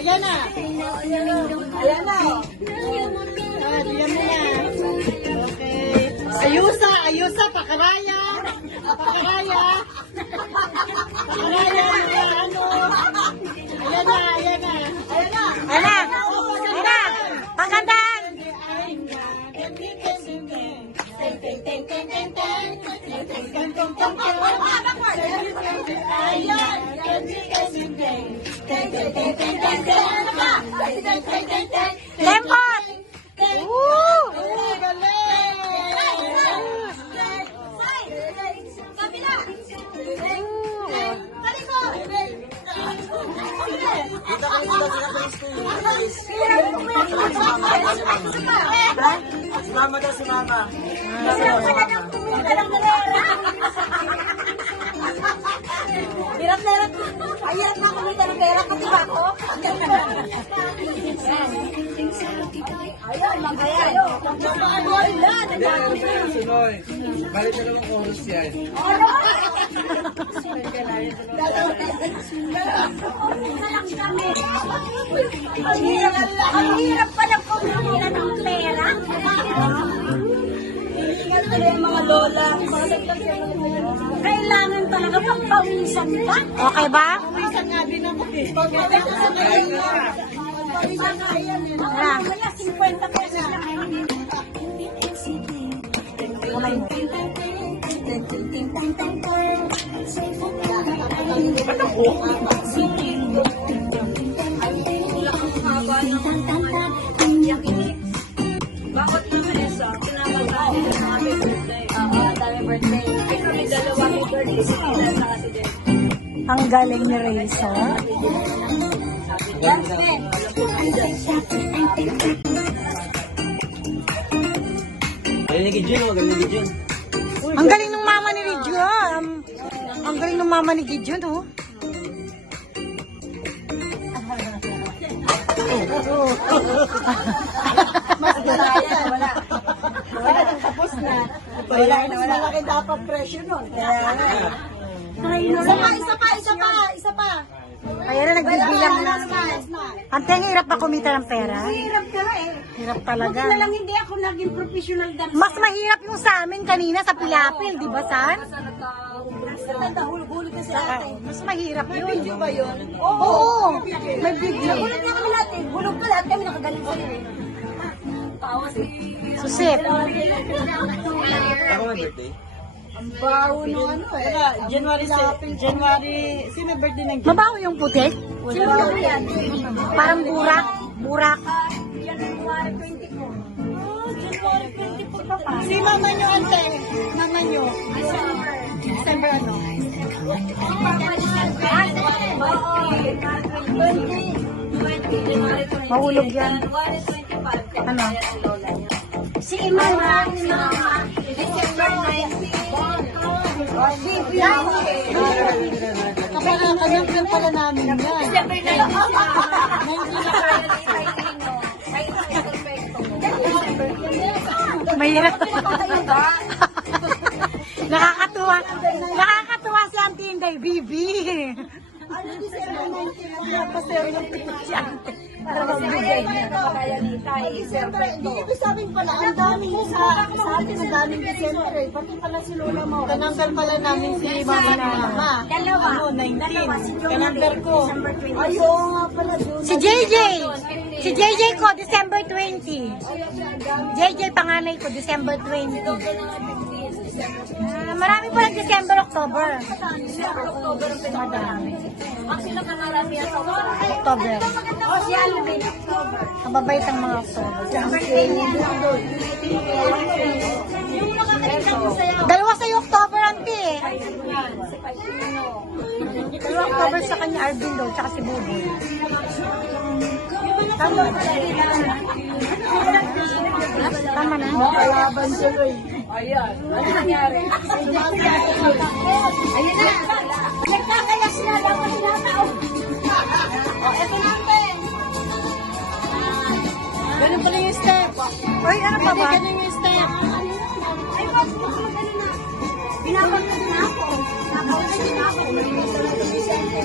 Ayan na. Ayan na. Diyan mo na. Okay. Ayusa, pakaraya. Pakaraya. Pakaraya, ano. Ayan na. Pagandaan! Lempot! Woo! Kita kayo sila si mama daw, si mama. Hirap na kumita ng pera kasi ba ako? Ayun, mag-ayayo. Sunoy. Balik na naman chorus yan. Ang hirap pa ng kumita ng pera. Ingat na yung mga lola. Kailangan talaga pagpawisan ka. Okay ba? Pawisan nga din ako eh. Pawisan nga yan eh. Wala, 50 pesos lang. Kamay mo. Bakit naman isa? Pinapagkaan ko sa happy birthday. Dami birthday. Ay kami dalawa happy birthday. Si Tita sa kasi din. Ang galing ni Reza. Dance me. Galing ni Gideon, magaling ni Gideon. Ang galing ng mama ni Gideon. Ang galing ng mama ni Gideon, oh. Wala. Tapos na. Wala na. Malaki dapat presyo nun. Isa pa. Kaya na nagbibilang na. Ante, ang hirap pa kumita ng pera. Hirap ka na eh. Hirap talaga. Buti na lang hindi ako naging professional dancer. Mas mahirap yung sa amin kanina sa Pilapil, di ba, San? Nagkahulog-hulog kasi ate. Mas mahirap yun. Video ba yun? Oo, may video. Hulog na kami natin. Hulog pa lahat kami nakagaling sa iyo. Tawas eh. Susit. Ako may birthday. Ang baho nung ano eh. January, sino birthday ng Mabaho yung putik? Sino yan? Parang burak. Burak. January 24. January 24 pa pa. Si mama nyo, ante. Mama nyo. December ano? Mahulog yan. Ano? Si Mama, December 19. Kanang pala namin yan. December 19. Mahirap. Nakakatuwa. Nakakatuwa si Auntie Inday, Bibi. Ano December 19? Ang napasero ng Si Auntie. Para magbigay niya. December, hindi ibig sabihin pala, ang daming sa atin, ang daming December eh. Pati pala si Lola mo. Kananggal pala namin si mama na mama. Dalawa. Ano, 19. Kananggal ko. Ay, Ayun. oo nga pala, June. Si JJ. Si JJ ko, December 20. JJ panganay ko, December 20. Marami pa lang December, October. October ang pinakamarami. Ang sila kanarami at October. O si Alvin, October. Mababait ang mga October. Yung nakakita ko sa'yo. Dalawa sa'yo October, Auntie. Si Pagino. Dalawa October sa kanya, Arvin daw, tsaka si Buboy. Tama pala nila. Tama na. Kalaban sila eh. Ayan. Ano nangyari? Ayun na. Nagkakayas na lang ang tinatao. O, eto na natin. Ganun pala yung step. Uy, ano pa ba? Ganun yung step. Ay, wag mo ko magano na. Pinapagod na ako. Napaulit na ako. Hindi ko talaga Vicente.